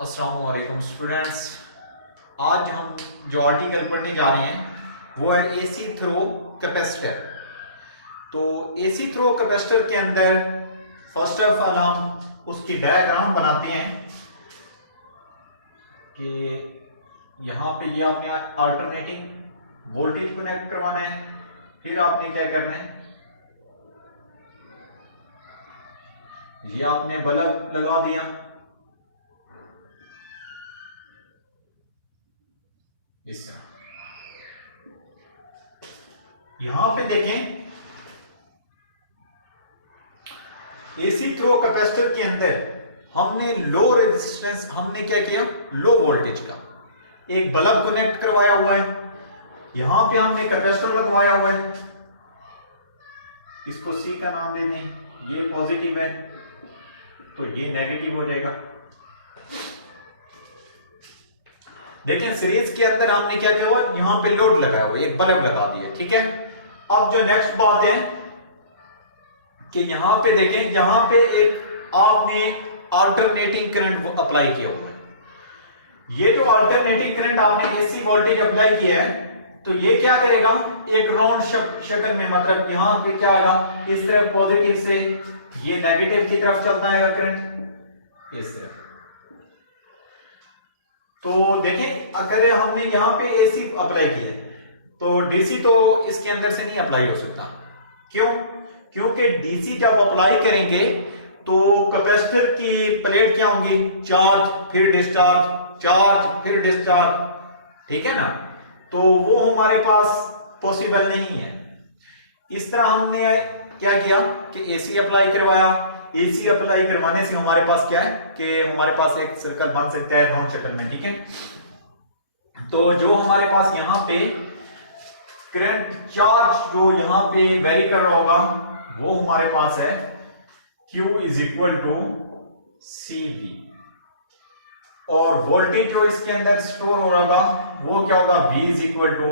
अस्सलाम वालेकुम स्टूडेंट्स। आज हम जो आर्टिकल पढ़ने जा रहे हैं वो है एसी थ्रो कैपेसिटर। तो एसी थ्रो कैपेसिटर के अंदर फर्स्ट ऑफ ऑल हम उसकी डायग्राम बनाते हैं कि यहाँ पे ये आपने अल्टरनेटिंग वोल्टेज कनेक्ट करवाना है। फिर आपने क्या करना है, ये आपने बल्ब लगा दिया, इस तरह। यहां पे देखें एसी थ्रो कैपेसिटर के अंदर हमने लो रेजिस्टेंस, हमने क्या किया, लो वोल्टेज का एक बल्ब कनेक्ट करवाया हुआ है। यहां पे हमने कैपेसिटर लगवाया हुआ है, इसको सी का नाम दे दें। ये पॉजिटिव है तो ये नेगेटिव हो जाएगा। देखें सीरीज के अंदर हमने क्या किया हुआ, यहां पे लोड लगाया हुआ, एक बल्ब लगा दिया, ठीक है। अब जो नेक्स्ट बात है कि यहां पे देखें, यहां पे एक आपने अल्टरनेटिंग करंट अप्लाई किया हुआ है। ये जो अल्टरनेटिंग करंट आपने एसी वोल्टेज अप्लाई किया है तो ये क्या करेगा, एक राउंड शक्ल में, मतलब यहां पे क्या आएगा, इस तरफ पॉजिटिव से ये नेगेटिव की तरफ चलता है करंट, इस तरफ। तो देखें अगर हमने यहां पे एसी अप्लाई किया तो डीसी तो इसके अंदर से नहीं अप्लाई हो सकता। क्यों? क्योंकि डीसी जब अप्लाई करेंगे तो कैपेसिटर की प्लेट क्या होगी, चार्ज फिर डिस्चार्ज, चार्ज फिर डिस्चार्ज, ठीक है ना। तो वो हमारे पास पॉसिबल नहीं है। इस तरह हमने क्या किया कि एसी अप्लाई करवाया। एसी अप्लाई करवाने से हमारे पास क्या है कि हमारे पास एक सर्कल बन सकता है राउंड शक्ल में, ठीक है। तो जो हमारे पास यहाँ पे करंट चार्ज जो यहाँ पे वेरी कर रहा होगा वो हमारे पास है Q is equal to CV, और वोल्टेज जो इसके अंदर स्टोर हो रहा होगा वो क्या होगा, V is equal to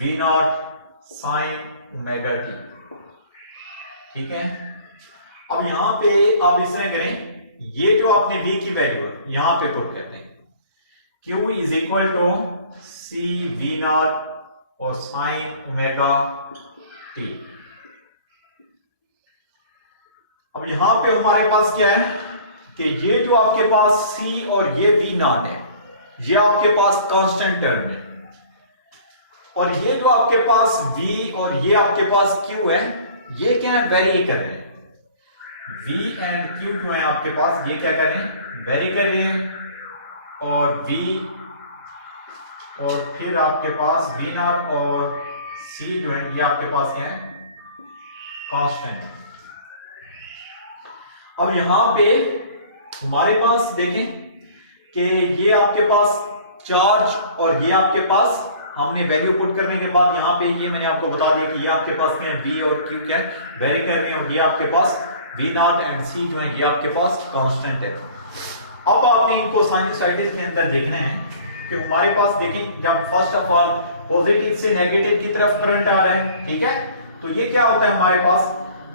V0 sin omega t, ठीक है। अब यहां पे आप इस तरह करें, ये जो आपने V की वैल्यू यहां पे पुट करते हैं, Q is equal to C V0 और साइन ओमेगा t। अब यहां पे हमारे पास क्या है कि ये जो आपके पास C और ये V0 है, ये आपके पास कांस्टेंट टर्म है, और ये जो आपके पास V और ये आपके पास Q है, ये क्या है, वेरी कर रहे हैं। V एंड Q जो है आपके पास, ये क्या कर रहे हैं, वेरी कर रहे हैं। और V और फिर आपके पास V0 और C जो है ये आपके पास क्या है, कांस्टेंट। अब यहां पे हमारे पास देखें कि ये आपके पास चार्ज और ये आपके पास, हमने वैल्यू पुट करने के बाद यहां पे ये मैंने आपको बता दिया कि ये आपके पास क्या है, V और Q क्या है, वेरी कर रहे हैं, और ये आपके पास V0 एंड C जो है ये आपके पास कांस्टेंट है। अब आपने इनको साइनसॉइडल के अंदर देखना है कि हमारे पास देखें, जब फर्स्ट ऑफ ऑल पॉजिटिव से नेगेटिव की तरफ करंट आ रहा है, ठीक है, तो ये क्या होता है हमारे पास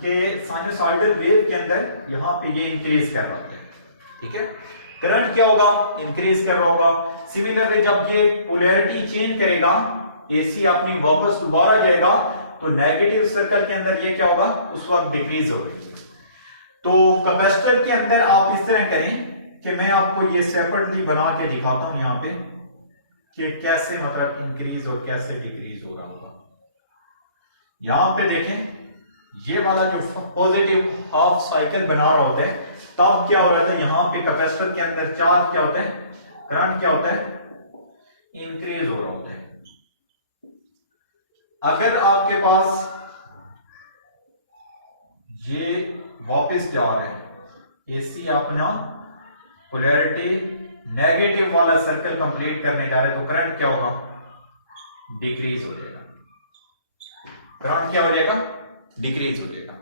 कि साइनसॉइडल वेव के अंदर यहां पे ये इंक्रीज कर रहा होगा, ठीक है। करंट क्या होगा, इंक्रीज कर रहा होगा। सिमिलरली जब ये पोलैरिटी चेंज करेगा, एसी अपनी वापस दोबारा जाएगा, तो नेगेटिव सर्कल के अंदर ये क्या होगा, उस वक्त डिक्रीज हो गई। तो कैपेसिटर के अंदर आप इस तरह करें कि मैं आपको ये सेपरेटली बना के दिखाता हूं यहां पे कि कैसे मतलब इंक्रीज और कैसे डिक्रीज हो रहा होगा। यहां पे देखें, ये वाला जो पॉजिटिव हाफ साइकिल बना रहा होता है, तब क्या हो रहा था, यहां पे कैपेसिटर के अंदर चार्ज क्या होता है, करंट क्या होता है, इंक्रीज हो रहा होता है। अगर आपके पास ये वापस जा रहे हैं, एसी अपना पोलैरिटी नेगेटिव वाला सर्कल कंप्लीट करने जा रहे हैं, तो करंट क्या होगा, डिक्रीज हो जाएगा। करंट क्या हो जाएगा, डिक्रीज हो जाएगा।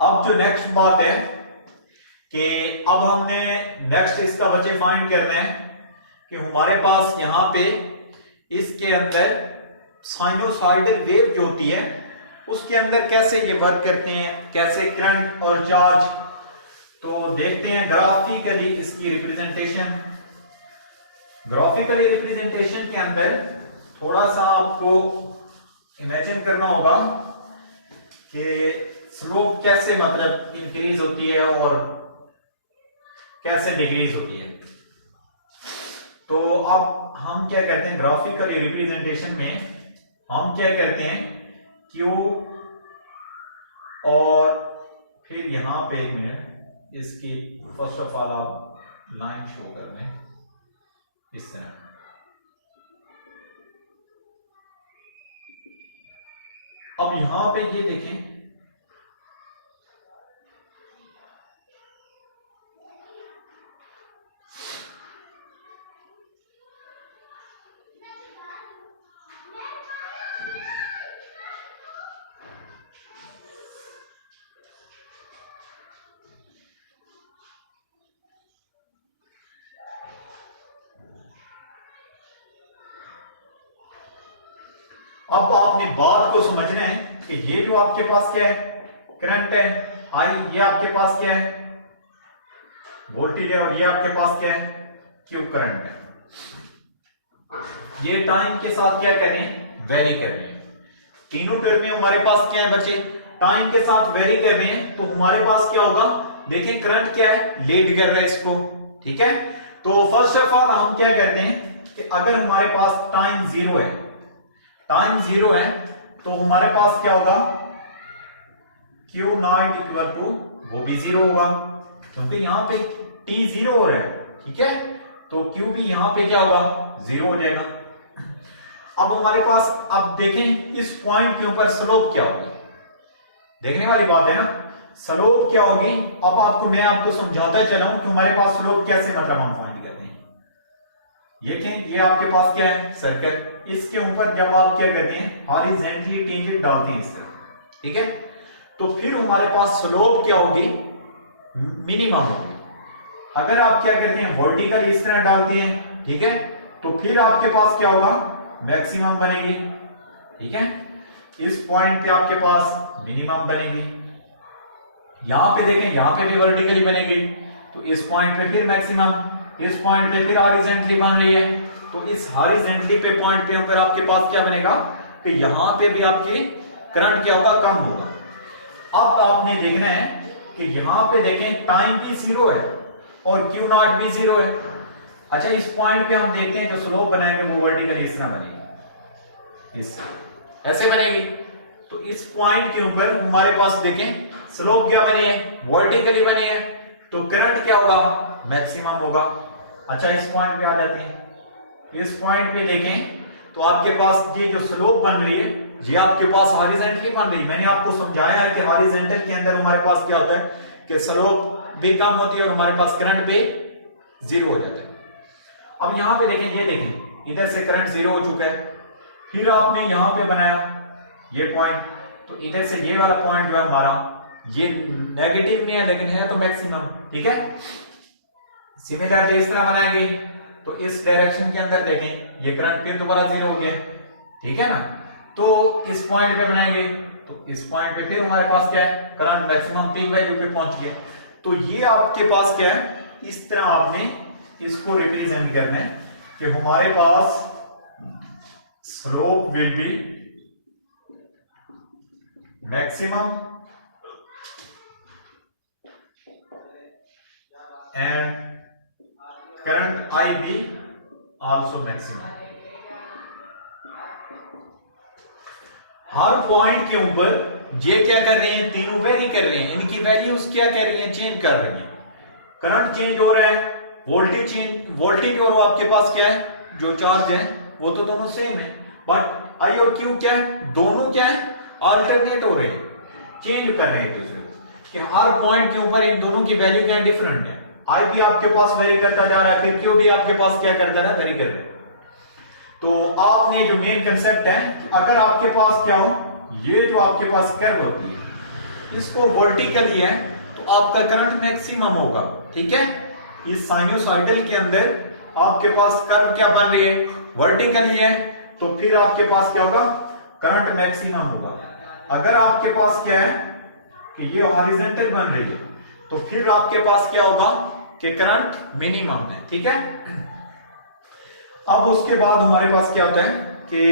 अब जो नेक्स्ट बात है कि अब हमने नेक्स्ट इसका बच्चे फाइंड करना है कि हमारे पास यहां पे इसके अंदर साइनोसाइडल वेव जो होती है उसके अंदर कैसे ये वर्क करते हैं, कैसे करंट और चार्ज तो देखते हैं ग्राफिकली इसकी रिप्रेजेंटेशन। ग्राफिकली रिप्रेजेंटेशन के अंदर थोड़ा सा आपको इमेजिन करना होगा कि स्लोप कैसे मतलब इंक्रीज होती है और कैसे डिक्रीज होती है। तो अब हम क्या करते हैं ग्राफिकली रिप्रेजेंटेशन में, हम क्या करते हैं Q और फिर यहां पे एक मिनट इसकी फर्स्ट ऑफ ऑल आप लाइन शो कर दें इस तरह। अब यहां पे ये देखें अब आपने बात को समझना है कि ये जो आपके पास क्या है करंट है आई, ये आपके पास क्या है वोल्टेज है, और ये आपके पास क्या है क्यू करंट है। ये टाइम के साथ क्या कर रहे हैं वेरी कर रहे हैं। तीनों टर्म में हमारे पास क्या है बच्चे टाइम के साथ वेरी कर रहे हैं। तो हमारे पास क्या होगा देखिए करंट क्या है लीड कर रहा है इसको, ठीक है। तो फर्स्ट ऑफ ऑल हम क्या करते हैं कि अगर हमारे पास टाइम जीरो है, टाइम जीरो है तो हमारे पास क्या होगा Q नॉट इक्वल टू वो भी जीरो होगा क्योंकि यहां पे T जीरो हो रहा है, ठीक है। तो Q भी यहां पे क्या होगा जीरो हो जाएगा। अब हमारे पास अब देखें इस पॉइंट के ऊपर स्लोप क्या होगी, देखने वाली बात है ना स्लोप क्या होगी। अब मैं आपको समझाता चला हूं कि हमारे पास स्लोप कैसे मतलब हम फाइंड करते हैं। ये आपके पास क्या है सर्कल, इसके ऊपर जब आप क्या करते हैं हॉरिजॉन्टली टेंजेंट डालते हैं इस तरह, ठीक है। तो फिर हमारे पास स्लोप क्या होगी मिनिमम होगी। अगर आप क्या करते हैं वर्टिकल इस तरह डालते हैं, ठीक है, तो फिर आपके पास क्या होगा मैक्सिमम बनेगी, ठीक है। इस पॉइंट पे आपके पास मिनिमम बनेगी। यहां पे देखें यहां पे भी वर्टिकली बनेगी, तो इस पॉइंट पे फिर मैक्सिमम, इस पॉइंट पे फिर हॉरिजॉन्टली बन रही है। तो इस हॉरिजॉन्टली पे पॉइंट पे ऊपर आपके पास क्या बनेगा कि यहां पे भी आपकी करंट क्या होगा कम होगा। अब आपने देखना है कि यहां पे देखें टाइम भी जीरो है और Q नॉट भी जीरो है। अच्छा इस पॉइंट पे हम देखते हैं जो स्लोप बनाएंगे वो वर्टिकली इस तरह बनेगी, इस ऐसे बनेगी। तो इस पॉइंट के ऊपर हमारे पास देखें स्लोप क्या बनी है वर्टिकली बनी है, तो करंट क्या होगा मैक्सिमम होगा। अच्छा इस पॉइंट पे आ जाते हैं, इस पॉइंट पे देखें तो आपके पास ये जो स्लोप बन रही है ये आपके पास हॉरिजॉन्टली बन रही है। मैंने आपको समझाया है कि हॉरिजॉन्टल के अंदर हमारे पास क्या होता है कि स्लोप भी कम होती है और हमारे पास करंट भी जीरो हो जाता है। अब यहां पे देखें, ये देखें इधर से करंट जीरो हो चुका है, फिर आपने यहां पे बनाया ये पॉइंट, तो इधर से ये वाला पॉइंट जो है हमारा ये नेगेटिव में है लेकिन है तो मैक्सिमम, ठीक है। सिमिलरली इस तरह बनाएंगे तो इस डायरेक्शन के अंदर देखें ये करंट फिर दोबारा जीरो हो गया, ठीक है ना। तो इस पॉइंट पे बनाएंगे तो इस पॉइंट पे फिर हमारे पास क्या है करंट मैक्सिमम पीक वैल्यू पे पहुंच गया। तो ये आपके पास क्या है इस तरह आपने इसको रिप्रेजेंट करना है कि हमारे पास slope will be maximum and current I be also maximum। हर पॉइंट के ऊपर ये क्या कर रहे हैं तीनों वेरी कर रहे हैं, इनकी वैल्यूज क्या कर रही हैं चेंज कर रही हैं। करंट चेंज हो रहा है, वोल्टेज चेंज, वोल्टेज और वो आपके पास क्या है जो चार्ज है वो तो दोनों सेम है, बट I और Q क्या है दोनों क्या है अल्टरनेट हो रहे हैं, चेंज कर रहे हैं एक दूसरे को। कि हर पॉइंट के ऊपर इन दोनों की वैल्यू क्या डिफरेंट है। I भी आपके पास वेरी करता जा रहा है, फिर Q भी आपके पास क्या करता है वेरी कर रहा है। तो आपने जो मेन कंसेप्ट है अगर आपके पास क्या हो ये जो आपके पास कर्व होती है इसको वर्टिकली है तो आपका करंट मैक्सिमम होगा, ठीक है। इस साइनोसॉइडल के अंदर आपके पास कर्व क्या बन रही है वर्टिकली है तो फिर आपके पास क्या होगा करंट मैक्सिमम होगा। अगर आपके पास क्या है कि ये हॉरिजॉन्टल बन रही है तो फिर आपके पास क्या होगा कि करंट मिनिमम है, ठीक है। अब उसके बाद हमारे पास क्या होता है कि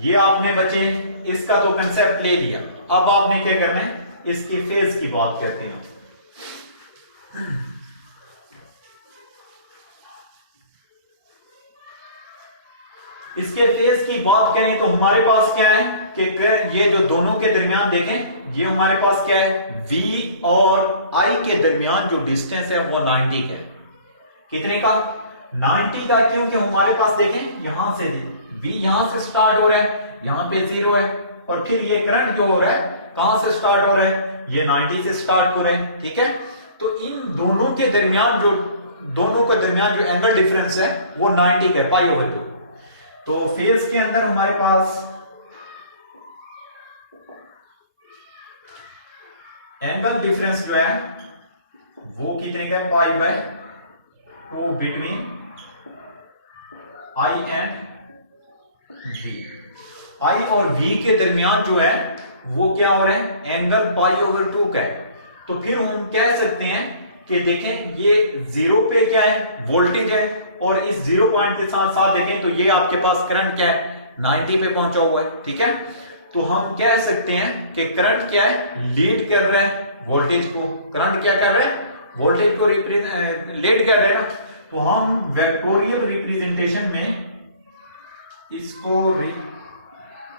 ये आपने बच्चे इसका तो कंसेप्ट ले लिया, अब आपने क्या करना है, इसकी फेज की बात करते हैं। इसके फेज की बात करें तो हमारे पास क्या है कि ये जो दोनों के दरमियान देखें, ये हमारे पास क्या है, V और I के दरमियान जो डिस्टेंस है वो 90 का है। कितने का, 90 का, क्योंकि हमारे पास देखें यहां से V यहां से स्टार्ट हो रहा है, यहां पे 0 है, और फिर ये करंट जो हो रहा है कहां से स्टार्ट हो रहा है, ये 90 से स्टार्ट हो रहा है, ठीक है। तो इन दोनों के दरमियान जो एंगल डिफरेंस है वो 90 का है, पाई ओवर 2। तो फेज के अंदर हमारे पास एंगल डिफरेंस जो है वो कितने का है, pi by 2 between I and V। I और V के दरमियान जो है वो क्या हो रहा है, एंगल पाई ओवर 2 का है। तो फिर हम कह सकते हैं कि देखें ये 0 पे क्या है, वोल्टेज है, और इस 0 पॉइंट के साथ साथ देखें तो ये आपके पास करंट क्या है, 90 पे पहुंचा हुआ है, ठीक है। तो हम कह सकते हैं कि करंट क्या है, लीड कर रहा है वोल्टेज को। करंट क्या कर रहा है, वोल्टेज को लीड कर रहा है ना। तो हम वेक्टोरियल रिप्रेजेंटेशन में इसको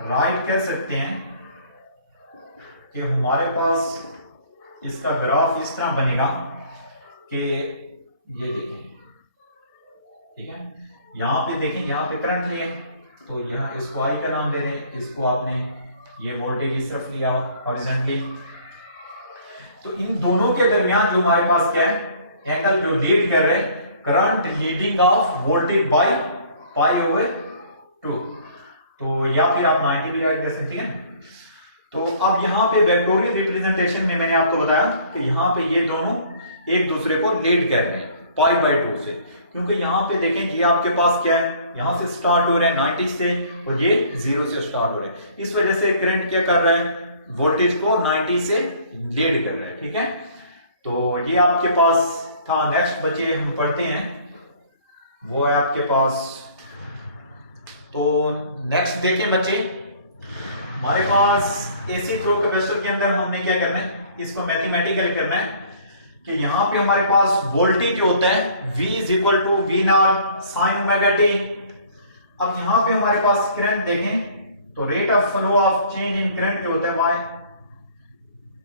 राइट कर सकते हैं कि हमारे पास इसका ग्राफ इस तरह बनेगा कि ये देखें, ठीक है, यहां पे देखें, यहां पे करंट लिए तो यहां इसको I का नाम दे दें, इसको आपने ये वोल्टेज इस तरफ लिया हॉरिजॉन्टली। तो इन दोनों के दरमियान जो हमारे पास क्या है, एंगल जो लीड कर रहे हैं, current leading of voltage by pi over 2। तो या फिर आप 90 भी राइट कर सकते हैं। तो अब यहां पे वेक्टोरियल रिप्रेजेंटेशन में मैंने आपको बताया कि यहां पे ये दोनों एक दूसरे को लीड कर रहे हैं पाई बाय 2 से, क्योंकि यहां पे देखें ये आपके पास क्या है, यहां से स्टार्ट हो रहा है 90 से और ये 0 से स्टार्ट हो रहा है। इस वजह से करंट क्या कर रहा है, वोल्टेज को 90 से लीड कर रहा है, ठीक है। तो ये आपके पास था। नेक्स्ट बच्चे हम पढ़ते हैं, वो है आपके पास, तो नेक्स्ट देखें बच्चे, हमारे पास एसी थ्रो कैपेसिटर के अंदर हमने क्या करना है, इसको मैथमेटिकली करना है कि यहां पे हमारे पास वोल्टेज जो होता है V is equal to V naught sine omega T. अब यहां पे हमारे पास करंट देखें तो rate of flow of change in current जो होता है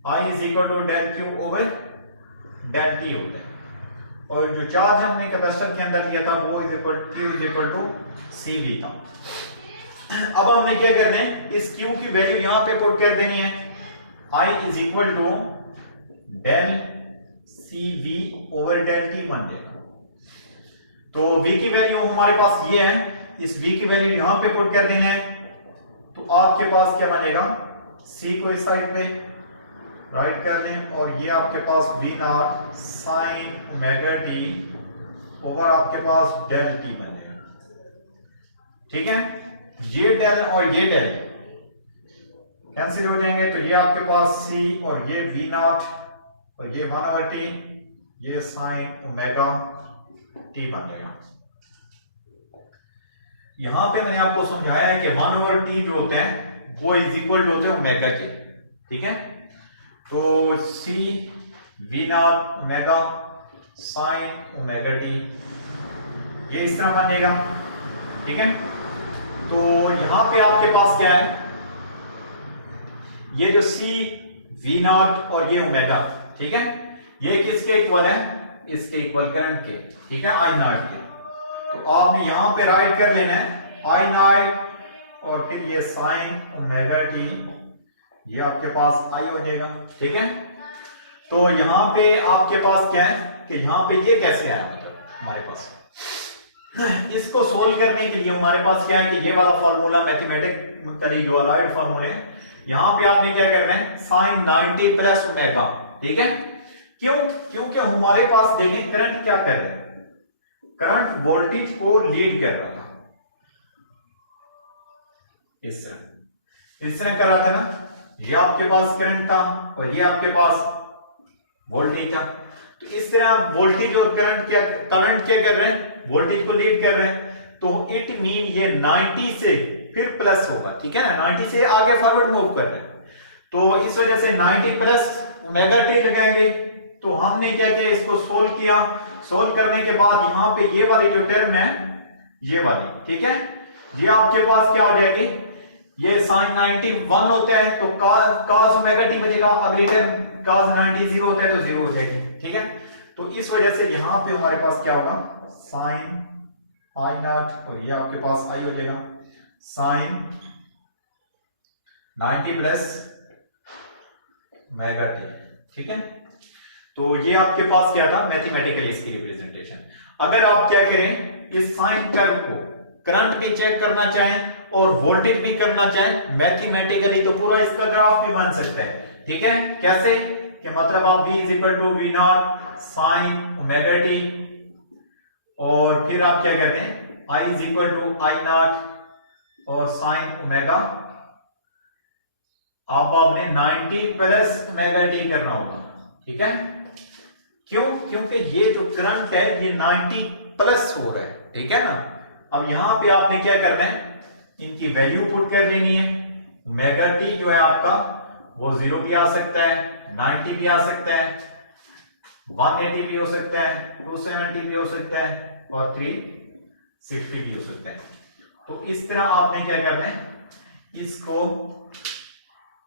I is equal to del Q over del T होता है, और जो चार्ज हमने कैपेसिटर के अंदर लिया था वो Q is equal to CV था। अब हमने क्या करना है, इस Q की वैल्यू यहां पे पुट कर देनी है, I is equal to del CV over del T बन जाएगा। तो V की वैल्यू हमारे पास ये है, इस V की वैल्यू यहां पे पुट कर देना है, तो आपके पास क्या बनेगा, C को इस साइड पे राइट कर दें, और ये आपके पास V naught sine omega T over आपके पास डेल T बन जाएगा, ठीक है। ये डेल और ये डेल कैंसिल हो जाएंगे, तो ये आपके पास C और ये V नॉट और ये 1 ओवर टी, ये साइन ओमेगा टी बन जाएगा। यहां पे मैंने आपको समझाया है कि 1 ओवर टी जो होते हैं वो इज इक्वल टू होते हैं ओमेगा के, ठीक है। तो C V not omega sine omega T, ये इस तरह बनेगा, ठीक है। तो यहां पे आपके पास क्या है, ये जो C V नॉट और ये ओमेगा, ठीक है, ये किसके इक्वल है, इसके इक्वल करंट के, ठीक है, I नॉट के। तो आपने यहां पे राइट कर लेना है I नॉट और फिर ये साइन ओमेगा टी, ये आपके पास I हो जाएगा, ठीक है। तो यहां पे आपके पास क्या है कि यहां पे ये कैसे आया, मतलब हमारे पास इसको सोल्व करने के लिए हमारे पास क्या है कि ये वाला फार्मूला मैथमेटिकली जो अलाइड फार्मूले हैं, यहां पे आपने क्या करना है, साइन 90 प्लस ओमेगा, ठीक है। क्यों, क्योंकि हमारे पास देखें करंट क्या कर रहा है, करंट वोल्टेज को लीड कर रहा था, इस तरह कर रहा था ना, ये आपके पास करंट था और ये आपके पास वोल्टेज था। तो इस तरह वोल्टेज और करंट क्या कर रहे हैं, वोल्टेज को लीड कर रहे हैं। तो इट मीन ये 90 से फिर प्लस होगा, ठीक है ना, 90 से आगे फॉरवर्ड मूव कर रहे हैं। तो इस वजह से 90 प्लस ओमेगा टी लगाएंगे। तो हमने क्या किया, इसको सोल्व किया। सोल्व करने के बाद यहाँ पे ये वाली जो टर्म है, ये वाली, ठीक है, ये आपके पास क्या हो जाएगी, ये साइन 90 1 होता है तो cos ओमेगा टी बचेगा। अगली टर्म cos 90 0 होता है तो 0 हो जाएगी, ठीक है। तो इस वजह से यहां पे हमारे पास क्या होगा, साइन आई नॉट, और ये आपके पास आई हो जाएगा साइन 90 प्लस ओमेगा टी, ठीक है। तो ये आपके पास क्या था, मैथमेटिकली इसकी रिप्रेजेंटेशन। अगर आप क्या करें, इस साइन कर्व को करंट भी चेक करना चाहें और वोल्टेज भी करना चाहें मैथमेटिकली, तो पूरा इसका ग्राफ भी बन सकता है, ठीक है। कैसे कि मतलब आप v = v naught sine omega T, और फिर आप क्या करते हैं, I = I नॉट और साइन ओमेगा, आपने 90 प्लस ओमेगा टी करना होगा, ठीक है। क्यों, क्योंकि ये जो करंट है ये 90 प्लस हो रहा है, ठीक है ना। अब यहां पे आपने क्या करना है, इनकी वैल्यू पुट कर लेनी है। ओमेगा टी जो है आपका वो 0 भी आ सकता है, 90 भी आ सकता है, 180 भी हो सकता है, 270 भी हो सकता है, और 360 भी हो सकता है। तो इस तरह आपने क्या करना है, इसको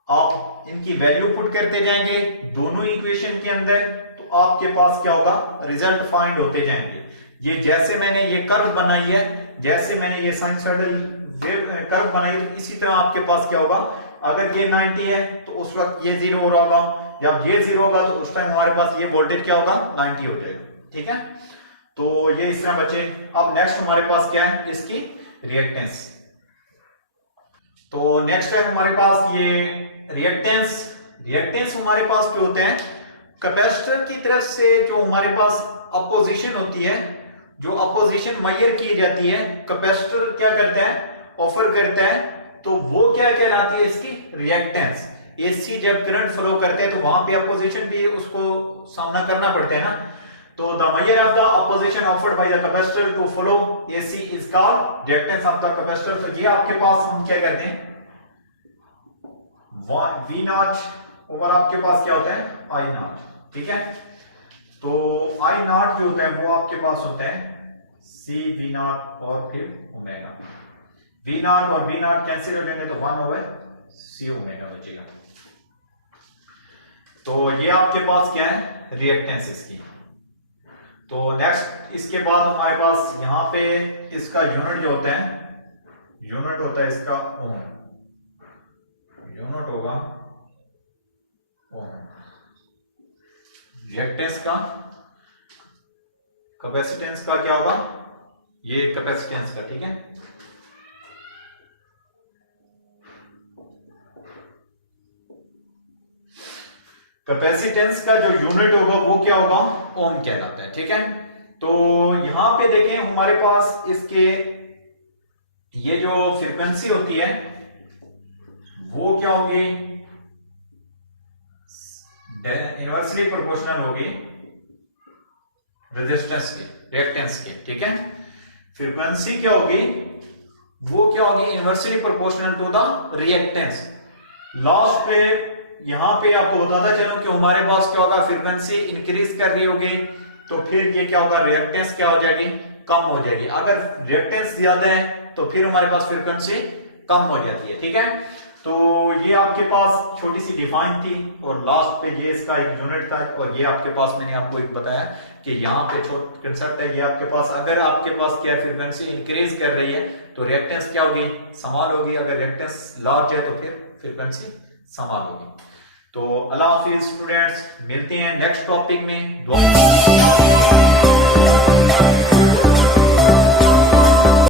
आप इनकी वैल्यू पुट करते जाएंगे दोनों इक्वेशन के अंदर, तो आपके पास क्या होगा, रिजल्ट फाइंड होते जाएंगे। ये जैसे मैंने ये कर्व बनाई है, जैसे मैंने ये साइनसॉइडल कर्व बनाई है, तो इसी तरह आपके पास क्या होगा, अगर ये 90 है तो उस वक्त ये 0 हो रहा होगा, जब ये 0 होगा तो उस टाइम हमारे पास ये वोल्टेज क्या होगा, 90 हो जाएगा, ठीक है। तो ये इस तरह बचे। अब नेक्स्ट हमारे पास क्या है, इसकी रिएक्टेंस। तो नेक्स्ट है हमारे पास ये रिएक्टेंस हमारे पास क्या होते हैं, कैपेसिटर की तरफ से जो हमारे पास अपोजिशन होती है, जो अपोजिशन मेजर की जाती है, कैपेसिटर क्या करता है, ऑफर करता है, तो वो क्या कहलाती है, इसकी रिएक्टेंस। एसी जब करंट फ्लो करते हैं तो वहां पे अपोजिशन भी उसको सामना करना पड़ता है ना। तो the measure of the opposition offered by the capacitor to flow AC is called reactance of the capacitor. तो ये आपके पास हम क्या करते हैं, वी नॉट ओवर आपके पास क्या होता है, आई नॉट, ठीक है। तो आई नॉट जो होता है वो आपके पास होता है सी वी नॉट और फिर ओमेगा। वी नॉट और वी नॉट कैंसिल हो लेंगे तो 1 ओवर सी ओमेगा बचेगा। तो ये आपके पास क्या है, रिएक्टेंस इसकी। तो नेक्स्ट इसके बाद हमारे पास यहां पे इसका यूनिट जो होता है, यूनिट होता है इसका ओम, यूनिट होगा ओम। रिएक्टेंस का, कैपेसिटेंस का क्या होगा, ये कैपेसिटेंस का, ठीक है। कैपेसिटेंस का जो यूनिट होगा वो क्या होगा, ओम कहलाता है, ठीक है। तो यहां पे देखें हमारे पास इसके ये जो फ्रीक्वेंसी होती है वो क्या होगी, इनवर्सली प्रोपोर्शनल होगी रेजिस्टेंस की, रिएक्टेंस की, ठीक है। फ्रीक्वेंसी क्या होगी, वो क्या होगी, inversely proportional to the reactance. Last पे यहां पे आपको बताता चलूं कि हमारे पास क्या होगा, फ्रीक्वेंसी इंक्रीज कर रही होगी तो फिर ये क्या होगा, रिएक्टेंस क्या हो जाएगी, कम हो जाएगी। अगर रिएक्टेंस ज्यादा है तो फिर हमारे पास फ्रीक्वेंसी कम हो जाती है, ठीक है। तो ये आपके पास छोटी सी डिफाइन थी, और लास्ट पे ये इसका एक यूनिट था, और ये आपके पास मैंने आपको एक बताया कि यहाँ पे छोटा कंसेप्ट है। ये आपके पास अगर आपके पास क्या फ्रीक्वेंसी इंक्रीज कर रही है तो रिएक्टेंस क्या होगी, स्मॉल होगी। अगर रिएक्टेंस लार्ज है तो फिर फ्रीक्वेंसी स्मॉल होगी। तो अल्लाह हाफिज स्टूडेंट्स, मिलते हैं नेक्स्ट टॉपिक में।